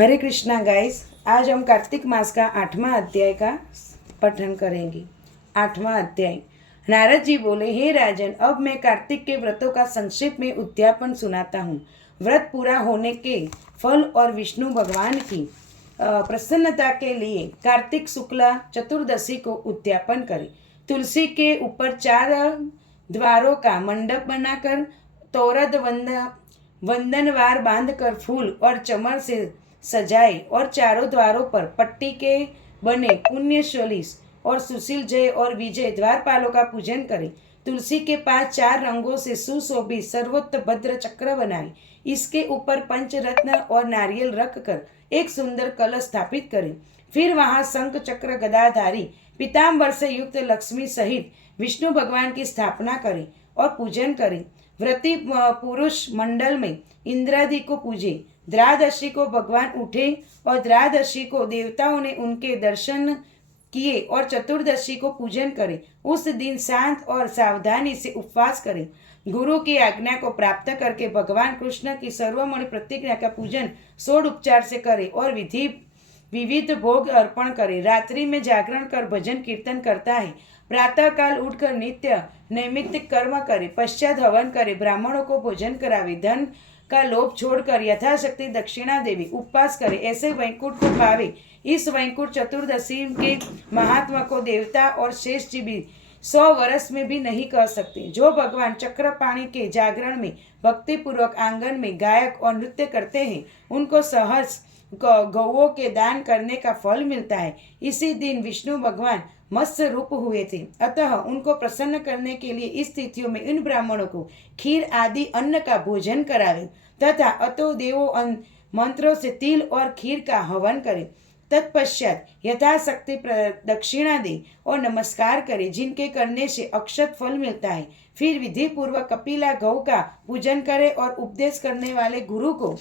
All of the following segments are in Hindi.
हरे कृष्णा गाइस। आज हम कार्तिक मास का 8वां अध्याय का पठन करेंगे। 8वां अध्याय। नारद जी बोले, हे राजन, अब मैं कार्तिक के व्रतों का संक्षेप में उद्यापन सुनाता हूँ। व्रत पूरा होने के फल और विष्णु भगवान की प्रसन्नता के लिए कार्तिक शुक्ला चतुर्दशी को उद्यापन करें। तुलसी के ऊपर 4 द्वारों का मंडप बनाकर तोरद वंदनवार बांधकर फूल और चमर से सजाए और चारों द्वारों पर पट्टी के बने पुण्यशोलिस और सुशील जय और विजय द्वारपालों का पूजन करें। तुलसी के पास 4 रंगों से सुशोभित सर्वोत्त भद्र चक्र बनाए। इसके ऊपर पंचरत्न और नारियल रखकर एक सुंदर कलश स्थापित करें। फिर वहां शंख चक्र गदाधारी पीताम्बर से युक्त लक्ष्मी सहित विष्णु भगवान की स्थापना करें और पूजन करें। व्रती पुरुष मंडल में इंद्रादि को पूजे। द्वादशी को भगवान उठे और द्वादशी को देवताओं ने उनके दर्शन किए और चतुर्दशी को पूजन करें। उस दिन शांत और सावधानी से उपवास करें। गुरु की आज्ञा को प्राप्त करके भगवान कृष्ण की सर्वमणि प्रतिज्ञा का पूजन 16 उपचार से करें और विविध भोग अर्पण करे। रात्रि में जागरण कर भजन कीर्तन करता है। प्रातः काल उठकर नित्य नैमित्तिक कर्म करे। पश्चात हवन करे। ब्राह्मणों को भोजन करावे। धन का लोभ छोड़कर यथाशक्ति दक्षिणा देवी। उपवास करे। ऐसे वैकुंठ को पावे। इस वैकुंठ चतुर्दशी के महात्मा को देवता और शेष जी भी 100 वर्ष में भी नहीं कह सकते। जो भगवान चक्रपाणी के जागरण में भक्ति पूर्वक आंगन में गायक और नृत्य करते हैं, उनको सहज गौओं के दान करने का फल मिलता है। इसी दिन विष्णु भगवान मत्स्य रूप हुए थे, अतः उनको प्रसन्न करने के लिए इस तिथियों में इन ब्राह्मणों को खीर आदि अन्न का भोजन करावे तथा अतो देवो मंत्रों से तिल और खीर का हवन करें। तत्पश्चात यथाशक्ति दक्षिणा दे और नमस्कार करे, जिनके करने से अक्षत फल मिलता है। फिर विधि पूर्वक कपिला गौ का पूजन करे और उपदेश करने वाले गुरु को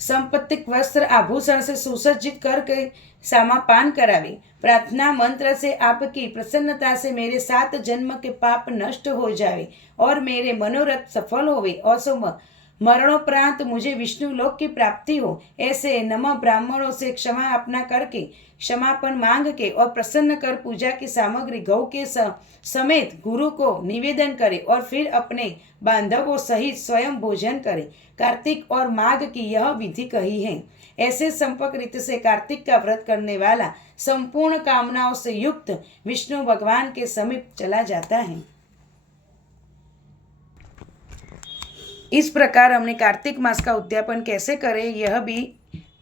संपत्तिक वस्त्र आभूषण से सुसज्जित करके समापान करावे। प्रार्थना मंत्र से आपकी प्रसन्नता से मेरे 7 जन्म के पाप नष्ट हो जावे और मेरे मनोरथ सफल होवे और मरणोपरांत मुझे विष्णु लोक की प्राप्ति हो। ऐसे नमः ब्राह्मणों से क्षमा अपना करके क्षमापन मांग के और प्रसन्न कर पूजा की सामग्री गौ के समेत गुरु को निवेदन करे और फिर अपने बांधवों सहित स्वयं भोजन करे। कार्तिक और माघ की यह विधि कही है। ऐसे संपर्क रीत से कार्तिक का व्रत करने वाला संपूर्ण कामनाओं से युक्त विष्णु भगवान के समीप चला जाता है। इस प्रकार हमने कार्तिक मास का उद्यापन कैसे करें यह भी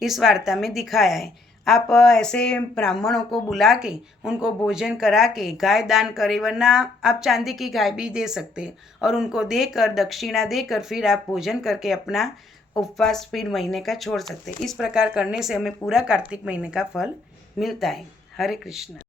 इस वार्ता में दिखाया है। आप ऐसे ब्राह्मणों को बुला के उनको भोजन करा के गाय दान करें, वरना आप चांदी की गाय भी दे सकते हैं और उनको देकर दक्षिणा देकर फिर आप भोजन करके अपना उपवास फिर महीने का छोड़ सकते हैं। इस प्रकार करने से हमें पूरा कार्तिक महीने का फल मिलता है। हरे कृष्ण।